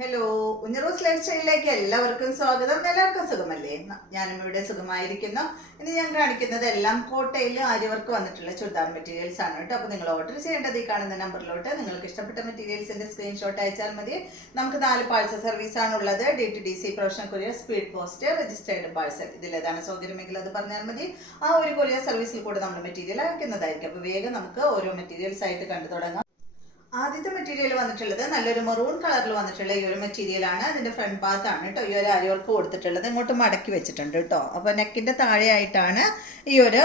Hello, ഉഞ്ഞറോസ് life സ്റ്റൈലിലേക്ക് എല്ലാവർക്കും സ്വാഗതം. എല്ലാവർക്കും സുഖമല്ലേ? ഞാനും ഇവിടെ സുഖമായിരിക്കുന്നു. ഇനി ഞാൻ കാണിക്കുന്നത് എല്ലാം കോട്ടയിൽ ആര്യവർക്ക് വന്നിട്ടുള്ള ചുരിദാർ മെറ്റീരിയൽസ് ആണ് കേട്ടോ. അപ്പോൾ നിങ്ങൾ ഓർഡർ ചെയ്യേണ്ടത് ഈ കാണുന്ന നമ്പറിലോട്ട് നിങ്ങൾക്ക് ഇഷ്ടപ്പെട്ട മെറ്റീരിയൽസിന്റെ സ്ക്രീൻഷോട്ട് അയച്ചാൽ മതി. നമുക്ക് 4 പാഴ്സൽ സർവീസ് ആണുള്ളത്. DTDC, professional courier, speed post, registered parcel. ഇതിലേതാണ് സൗകര്യമെങ്കിൽ അത് പറഞ്ഞാൽ മതി. ആ ഒരു കൊറിയർ സർവീസിൽ കൂടെ നമ്മൾ മെറ്റീരിയൽ അയക്കുന്നതായിരിക്കും. അപ്പോൾ വേഗം നമുക്ക് ഓരോ മെറ്റീരിയൽസ് ആയിട്ട് കണ്ടു തുടങ്ങാം. ആദ്യത്തെ മെറ്റീരിയൽ വന്നിട്ടുള്ളത് നല്ലൊരു മെറൂൺ കളറിൽ വന്നിട്ടുള്ള ഈ ഒരു മെറ്റീരിയൽ ആണ്. അതിന്റെ ഫ്രണ്ട് ഭാഗത്ത് ആണ് കേട്ടോ ഈ ഒരു ആര്യവർക്ക് കൊടുത്തിട്ടുള്ളത്. ഇങ്ങോട്ട് മടക്കി വെച്ചിട്ടുണ്ട് കേട്ടോ. അപ്പോൾ നെക്കിന്റെ താഴെയായിട്ടാണ് ഈ ഒരു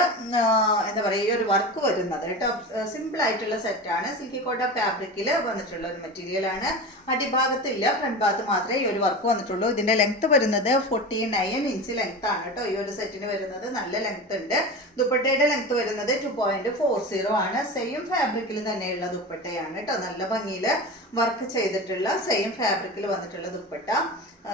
എന്താ പറയുക ഈ ഒരു വർക്ക് വരുന്നത് കേട്ടോ. സിമ്പിൾ ആയിട്ടുള്ള സെറ്റാണ്. സിൽക്കി കോട്ട ഫാബ്രിക്കിൽ വന്നിട്ടുള്ള ഒരു മെറ്റീരിയൽ ആണ്. അടിഭാഗത്തില്ല, ഫ്രണ്ട് ഭാഗത്ത് മാത്രമേ ഈ ഒരു വർക്ക് വന്നിട്ടുള്ളൂ. ഇതിന്റെ ലെങ്ത് വരുന്നത് 49 ഇഞ്ച് ലെങ്ത് ആണ് കേട്ടോ ഈ ഒരു സെറ്റിന് വരുന്നത്. നല്ല ലെങ്ത് ഉണ്ട്. ദുപ്പട്ടയുടെ ലെങ്ത് വരുന്നത് 2.40 ആണ്. സെയിം ഫാബ്രിക്കിൽ തന്നെയുള്ള ദുപ്പട്ടയാണ് കേട്ടോ. നല്ല ഭംഗിയിൽ വർക്ക് ചെയ്തിട്ടുള്ള സെയിം ഫാബ്രിക്കിൽ വന്നിട്ടുള്ള ദുപ്പട്ട,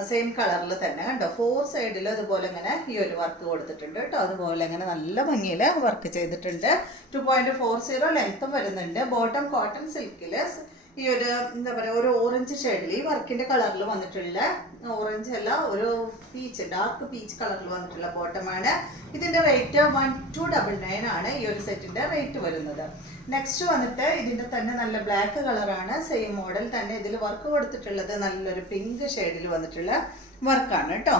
സെയിം കളറിൽ തന്നെ കണ്ടോ. 4 സൈഡിലും അതുപോലെ ഇങ്ങനെ ഈ ഒരു വർക്ക് കൊടുത്തിട്ടുണ്ട് കേട്ടോ. അതുപോലെ ഇങ്ങനെ നല്ല ഭംഗിയിൽ വർക്ക് ചെയ്തിട്ടുണ്ട്. 2.40 ലെങ്ത്തും വരുന്നുണ്ട്. ബോട്ടം കോട്ടൺ സിൽക്കിൽ ഈ ഒരു എന്താ പറയുക ഒരു ഓറഞ്ച് ഷെയ്ഡിൽ ഈ വർക്കിന്റെ കളറിൽ വന്നിട്ടുള്ള, ഓറഞ്ച് അല്ല ഒരു പീച്ച്, ഡാർക്ക് പീച്ച് കളറിൽ വന്നിട്ടുള്ള ബോട്ടമാണ്. ഇതിന്റെ റേറ്റ് 1299 ആണ് ഈ ഒരു സെറ്റിന്റെ റേറ്റ് വരുന്നത്. നെക്സ്റ്റ് വന്നിട്ട് ഇതിന്റെ തന്നെ നല്ല ബ്ലാക്ക് കളറാണ്. സെയിം മോഡൽ തന്നെ ഇതിൽ വർക്ക് കൊടുത്തിട്ടുള്ളത് നല്ലൊരു പിങ്ക് ഷെയ്ഡിൽ വന്നിട്ടുള്ള വർക്കാണ് കേട്ടോ.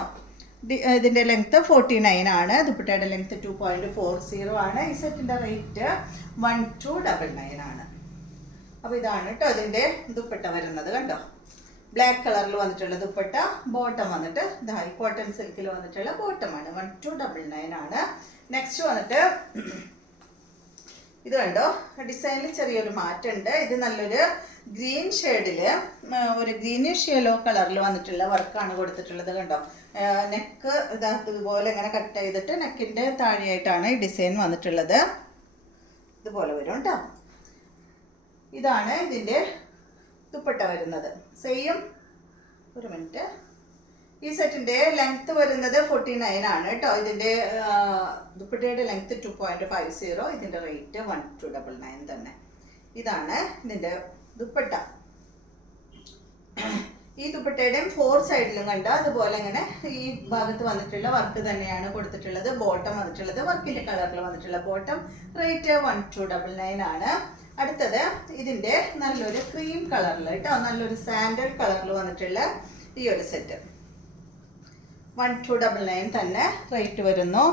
ഇതിന്റെ ലെങ്ത് 49 ആണ്. ദുപ്പട്ടയുടെ ലെങ്ത് 2.40 ആണ്. ഈ സെറ്റിന്റെ റേറ്റ് 1299 ആണ്. അപ്പോൾ ഇതാണ് കേട്ടോ ഇതിന്റെ ദുപ്പട്ട വരുന്നത് കണ്ടോ. ബ്ലാക്ക് കളറിൽ വന്നിട്ടുള്ള ദുപ്പട്ട, ബോട്ടം വന്നിട്ട് കോട്ടൺ സിൽക്കിൽ വന്നിട്ടുള്ള ബോട്ടമാണ്. 1299 ആണ്. നെക്സ്റ്റ് വന്നിട്ട് ഇത് കണ്ടോ, ഡിസൈനിൽ ചെറിയൊരു മാറ്റമുണ്ട്. ഇത് നല്ലൊരു ഗ്രീൻ ഷെയ്ഡില് ഒരു ഗ്രീനിഷ് യെല്ലോ കളറിൽ വന്നിട്ടുള്ള വർക്കാണ് കൊടുത്തിട്ടുള്ളത് കണ്ടോ. നെക്ക് ഇതുപോലെ ഇങ്ങനെ കട്ട് ചെയ്തിട്ട് നെക്കിന്റെ താഴെയായിട്ടാണ് ഈ ഡിസൈൻ വന്നിട്ടുള്ളത്. ഇതുപോലെ വരും കേട്ടോ. ഇതാണ് ഇതിന്റെ ദുപ്പട്ട വരുന്നത്. സെയിം ഒരു മിനിറ്റ്. ഈ സെറ്റിന്റെ ലെങ്ത് വരുന്നത് 49 ആണ് കേട്ടോ. ഇതിന്റെ ദുപ്പട്ടയുടെ ലെങ്ത് 2.50. ഇതിന്റെ റേറ്റ് 1299 തന്നെ. ഇതാണ് ഇതിന്റെ ദുപ്പട്ട. ഈ ദുപ്പട്ടയുടെയും 4 സൈഡിലും കണ്ട അതുപോലെ ഇങ്ങനെ ഈ ഭാഗത്ത് വന്നിട്ടുള്ള വർക്ക് തന്നെയാണ് കൊടുത്തിട്ടുള്ളത്. ബോട്ടം വന്നിട്ടുള്ളത് വർക്കിന്റെ കളറിൽ വന്നിട്ടുള്ള ബോട്ടം. റേറ്റ് 1299 ആണ്. അടുത്തത് ഇതിന്റെ നല്ലൊരു ക്രീം കളറിൽ കേട്ടോ, നല്ലൊരു സാൻഡൽ കളറിൽ വന്നിട്ടുള്ള ഈ ഒരു സെറ്റ് 1299 തന്നെ റേറ്റ് വരുന്നു.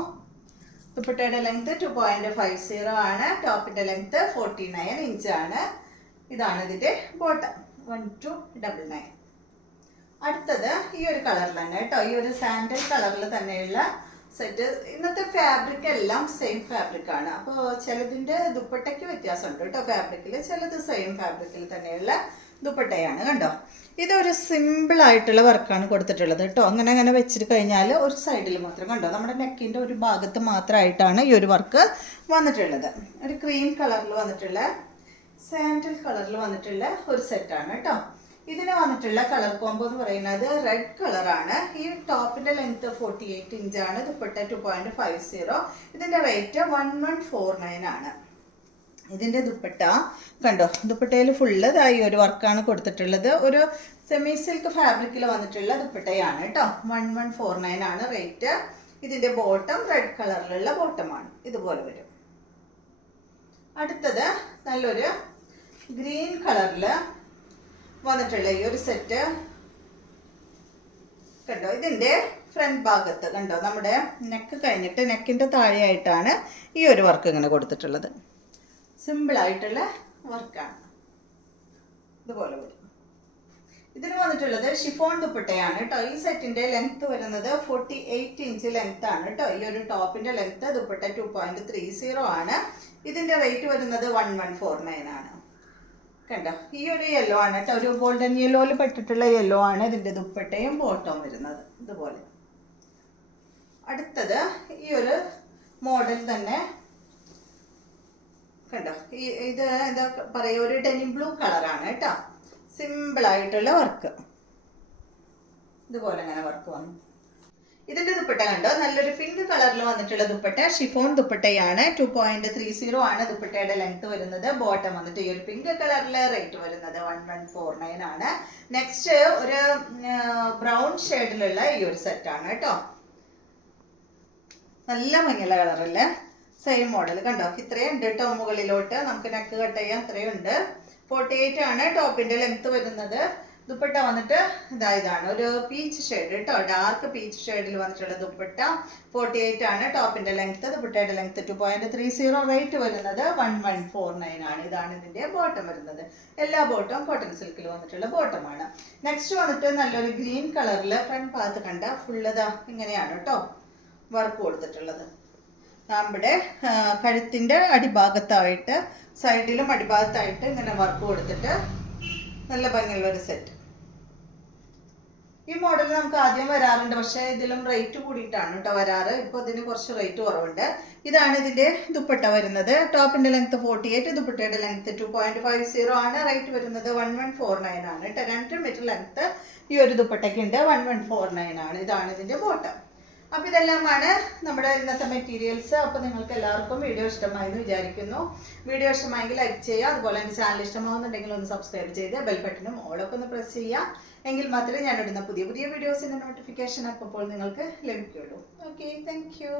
ദുപ്പട്ടയുടെ ലെങ്ത് 2.50 ആണ്. ടോപ്പിന്റെ ലെങ്ത് 49 ഇഞ്ച് ആണ്. ഇതാണ് ഇതിന്റെ ബോട്ടം 1299. അടുത്തത് ഈ ഒരു കളറിൽ തന്നെ കേട്ടോ, ഈ ഒരു സാൻഡൽ കളറിൽ തന്നെയുള്ള സെറ്റ്. ഇന്നത്തെ ഫാബ്രിക് എല്ലാം സെയിം ഫാബ്രിക് ആണ്. അപ്പോൾ ചിലതിന്റെ ദുപ്പട്ടയ്ക്ക് വ്യത്യാസമുണ്ട് കേട്ടോ ഫാബ്രിക്കിൽ. ചിലത് സെയിം ഫാബ്രിക്കിൽ തന്നെയുള്ള ദുപ്പട്ടയാണ് കണ്ടോ. ഇതൊരു സിമ്പിൾ ആയിട്ടുള്ള വർക്കാണ് കൊടുത്തിട്ടുള്ളത് കേട്ടോ. അങ്ങനെ അങ്ങനെ വെച്ചിട്ട് കഴിഞ്ഞാൽ ഒരു സൈഡിൽ മാത്രം കണ്ടോ, നമ്മുടെ നെക്കിന്റെ ഒരു ഭാഗത്ത് മാത്രമായിട്ടാണ് ഈ ഒരു വർക്ക് വന്നിട്ടുള്ളത്. ഒരു ക്രീം കളറിൽ വന്നിട്ടുള്ള, സാൻഡൽ കളറിൽ വന്നിട്ടുള്ള ഒരു സെറ്റാണ് കേട്ടോ. ഇതിന് വന്നിട്ടുള്ള കളർ കോംബോ എന്ന് പറയുന്നത് റെഡ് കളറാണ്. ഈ ടോപ്പിന്റെ ലെങ്ത് 48 ഇഞ്ചാണ്. ദുപ്പട്ട 2.50. ഇതിന്റെ റേറ്റ് 1149 ആണ്. ഇതിന്റെ ദുപ്പട്ട കണ്ടോ, ദുപ്പട്ടയിൽ ഫുള്ള് ഈ ഒരു വർക്കാണ് കൊടുത്തിട്ടുള്ളത്. ഒരു സെമി സിൽക്ക് ഫാബ്രിക്കിൽ വന്നിട്ടുള്ള ദുപ്പട്ടയാണ് കേട്ടോ. 1149 ആണ് റേറ്റ്. ഇതിന്റെ ബോട്ടം റെഡ് കളറിലുള്ള ബോട്ടമാണ്. ഇതുപോലെ വരും. അടുത്തത് നല്ലൊരു ഗ്രീൻ കളറിൽ വന്നിട്ടുള്ള ഈ ഒരു സെറ്റ് കണ്ടോ. ഇതിന്റെ ഫ്രണ്ട് ഭാഗത്ത് കണ്ടോ, നമ്മുടെ നെക്ക് കഴിഞ്ഞിട്ട് നെക്കിന്റെ താഴെയായിട്ടാണ് ഈ ഒരു വർക്ക് ഇങ്ങനെ കൊടുത്തിട്ടുള്ളത്. സിമ്പിൾ ആയിട്ടുള്ള വർക്കാണ്. ഇതുപോലെ വരും. ഇതിന് വന്നിട്ടുള്ളത് ഷിഫോൺ ദുപ്പട്ടയാണ് കേട്ടോ. ഈ സെറ്റിന്റെ ലെങ്ത് വരുന്നത് 48 ഇഞ്ച് ലെങ്ത് ആണ് കേട്ടോ. ഈ ഒരു ടോപ്പിന്റെ ലെങ്ത്. ദുപ്പട്ട 2.30 ആണ്. ഇതിന്റെ റേറ്റ് വരുന്നത് 1149 ആണ്. കണ്ടോ, ഈ ഒരു യെല്ലോ ആണ് കേട്ടോ, ഒരു ഗോൾഡൻ യെല്ലോയിൽ പെട്ടിട്ടുള്ള യെല്ലോ ആണ് ഇതിന്റെ ദുപ്പട്ടയും ബോട്ടവും വരുന്നത്. ഇതുപോലെ. അടുത്തത് ഈ ഒരു മോഡൽ തന്നെ കണ്ടോ. ഇത് എന്താ പറയുക, ഒരു ഡെനിം ബ്ലൂ കളറാണ് കേട്ടോ. സിമ്പിൾ ആയിട്ടുള്ള വർക്ക്. ഇതുപോലെ ഇങ്ങനെ വർക്ക് വന്നു. ഇതിന്റെ ദുപ്പട്ട കണ്ടോ, നല്ലൊരു പിങ്ക് കളറിൽ വന്നിട്ടുള്ള ദുപ്പട്ട, ഷിഫോൺ ദുപ്പട്ടയാണ്. 2.30 ആണ് ദുപ്പട്ടയുടെ ലെങ്ത് വരുന്നത്. ബോട്ടം വന്നിട്ട് ഈ ഒരു പിങ്ക് കളറിൽ, റേറ്റ് വരുന്നത് 1149 ആണ്. നെക്സ്റ്റ് ഒരു ബ്രൗൺ ഷെയ്ഡിലുള്ള ഈ ഒരു സെറ്റ് ആണ് കേട്ടോ. നല്ല മഞ്ഞള കളറല്ലേ, സെയിം മോഡൽ കണ്ടോ, ഇത്രയും ഉണ്ട് കേട്ടോ. മുകളിലോട്ട് നമുക്ക് നെക്ക് കട്ട് ചെയ്യാൻ ഇത്രയും ഉണ്ട്. 48 ആണ് ടോപ്പിന്റെ ലെങ്ത് വരുന്നത്. ദുപ്പട്ട വന്നിട്ട് ഇതാണ് ഒരു പീച്ച് ഷെയ്ഡ് കേട്ടോ, ഡാർക്ക് പീച്ച് ഷെയ്ഡിൽ വന്നിട്ടുള്ള ദുപ്പട്ട. 48 ആണ് ടോപ്പിന്റെ ലെങ്ത്. ദുപ്പട്ടയുടെ ലെങ്ത് 2.30, റേറ്റ് വരുന്നത് 1149 ആണ്. ഇതാണ് ഇതിന്റെ ബോട്ടം വരുന്നത്. എല്ലാ ബോട്ടവും കോട്ടൺ സിൽക്കിൽ വന്നിട്ടുള്ള ബോട്ടമാണ്. നെക്സ്റ്റ് വന്നിട്ട് നല്ലൊരു ഗ്രീൻ കളറിൽ ഫ്രണ്ട് ഭാഗത്ത് കണ്ട ഫുള്ളതാ ഇങ്ങനെയാണ് കേട്ടോ വർക്ക് കൊടുത്തിട്ടുള്ളത്. നമ്മുടെ കഴുത്തിന്റെ അടിഭാഗത്തായിട്ട്, സൈഡിലും അടിഭാഗത്തായിട്ട് ഇങ്ങനെ വർക്ക് കൊടുത്തിട്ട് നല്ല ഭംഗിയുള്ള ഒരു സെറ്റ്. ഈ മോഡൽ നമുക്ക് ആദ്യം വരാറുണ്ട്, പക്ഷെ ഇതിലും റേറ്റ് കൂടിയിട്ടാണ് കേട്ടോ വരാറ്. ഇപ്പോൾ ഇതിന് കുറച്ച് റേറ്റ് കുറവുണ്ട്. ഇതാണ് ഇതിന്റെ ദുപ്പട്ട വരുന്നത്. ടോപ്പിന്റെ ലെങ്ത് 48, ദുപ്പട്ടയുടെ ലെങ്ത് 2.50 ആണ്. റേറ്റ് വരുന്നത് 1149 ആണ് കേട്ടോ. 2 മീറ്റർ ലെങ്ത് ഈ ഒരു ദുപ്പട്ടയ്ക്ക് ഉണ്ട്. 1149 ആണ്. ഇതാണ് ഇതിന്റെ ബോട്ടം. അപ്പോൾ ഇതെല്ലാമാണ് നമ്മുടെ ഇന്നത്തെ മെറ്റീരിയൽസ്. അപ്പോൾ നിങ്ങൾക്ക് എല്ലാവർക്കും വീഡിയോ ഇഷ്ടമായെന്ന് വിചാരിക്കുന്നു. വീഡിയോ ഇഷ്ടമായെങ്കിൽ ലൈക്ക് ചെയ്യുക. അതുപോലെ എൻ്റെ ചാനൽ ഇഷ്ടമാകുന്നുണ്ടെങ്കിൽ ഒന്ന് സബ്സ്ക്രൈബ് ചെയ്ത് ബെൽ ബട്ടണും ഓളൊക്കെ ഒന്ന് പ്രസ് ചെയ്യുക. എങ്കിൽ മാത്രമേ ഞാൻ ഇടുന്ന പുതിയ വീഡിയോസിൻ്റെ നോട്ടിഫിക്കേഷൻ അപ്പോൾ നിങ്ങൾക്ക് ലഭിക്കുകയുള്ളൂ. Okay, thank you.